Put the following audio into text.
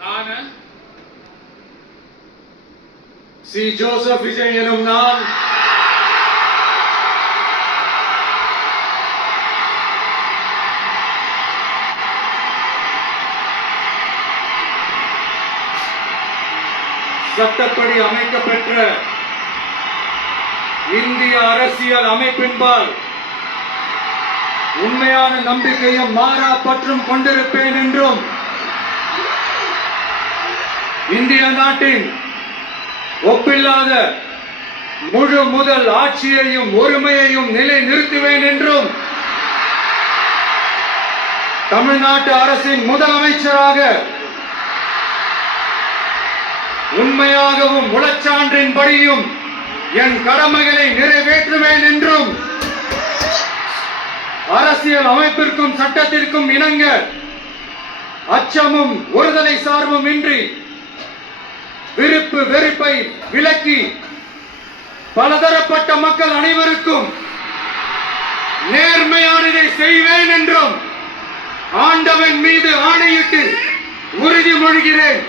நான் C. Joseph Vijay எனும் நான் சட்டப்படி அமைக்கப்பெற்ற இந்திய அரசியல் அமைப்பின்பால் உண்மையான நம்பிக்கையும் மாறா பற்றும் கொண்டிருப்பேன் என்றும் இந்திய நாட்டின் ஒப்பில்லாத முழு முதல் ஆட்சியையும் ஒருமையையும் நிலை நிறுத்துவேன் என்றும் தமிழ்நாட்டு அரசின் முதலமைச்சராக உண்மையாகவும் உளச்சான்றின்படியும் என் கடமைகளை நிறைவேற்றுவேன் என்றும் அரசியல் அமைப்பிற்கும் சட்டத்திற்கும் இணங்க அச்சமும் ஒருதலை சார்பும் இன்றி விருப்பு வெறுப்பை விலக்கி பலதரப்பட்ட மக்கள் அனைவருக்கும் நேர்மையானதை செய்வேன் என்றும் ஆண்டவன் மீது ஆணையிட்டு உறுதிமொழிகிறேன்.